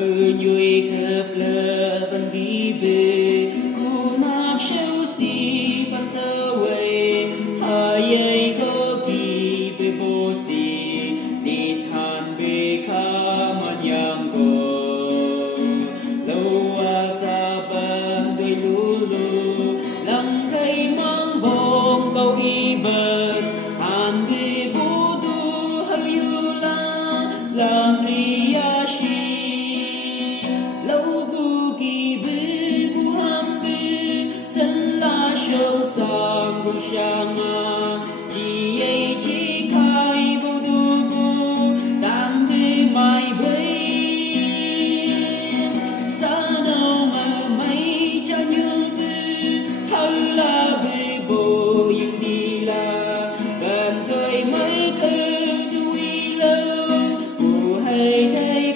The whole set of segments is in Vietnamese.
mơ nhuy cập lơ văn ghi bê khu mạc sâu si bắt tơ quê hà yây có kỳ bê bô si đi than bê khá mà nhang bồ lâu à ta băng bê lù lù lăng cây mang bông câu y bờ hàn bê bố đu hơi yu la làm li ya shi lâu gu kỳ bê bu ham bê sân la sông sang bu sang a chỉ ấy chỉ khai bu du bu tam bê mai bê sa nào mà mấy cha nhung bê hơi la bê bồ yên đi la gần tôi mấy cơ đuôi lâu bu hay thấy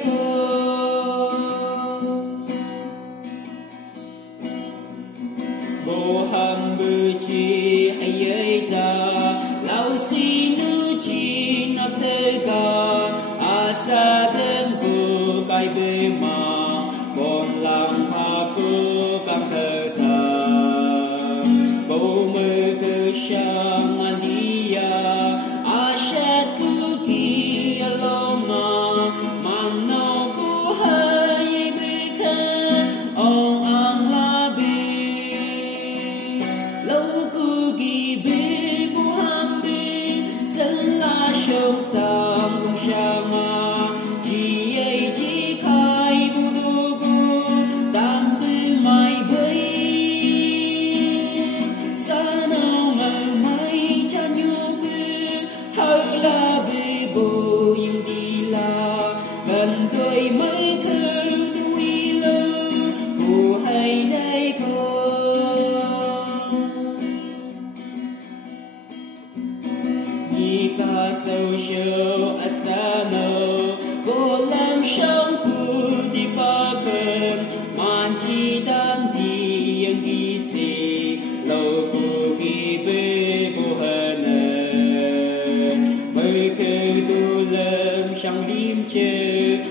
bồ hàm bư chi hay ấy ta lao si nu chi nắp thế ca sa thân cô cái bê mà còn làm hà cô bằng thơ thà bồ mơ cơ sang anh đi sát cứ kỳ lâu mà nào cô hay bê khen ông ang la bê lâu cô ghi bê bu ham bê sân la sông sang cùng sang mà chỉ ấy chỉ khai bu du bu tam bê mai bê sa nào mà mai cha nhu bê hơi la bê bồ yên đi la gần tôi mấy cơ đuôi lâu cô hay đây Nhi ca sâu sâu asano cô làm sống cô đi ba bên man chi đang đi yên đi xì lâu cô ghi bê cô hờn mơ cơ đu lâm sang đêm chờ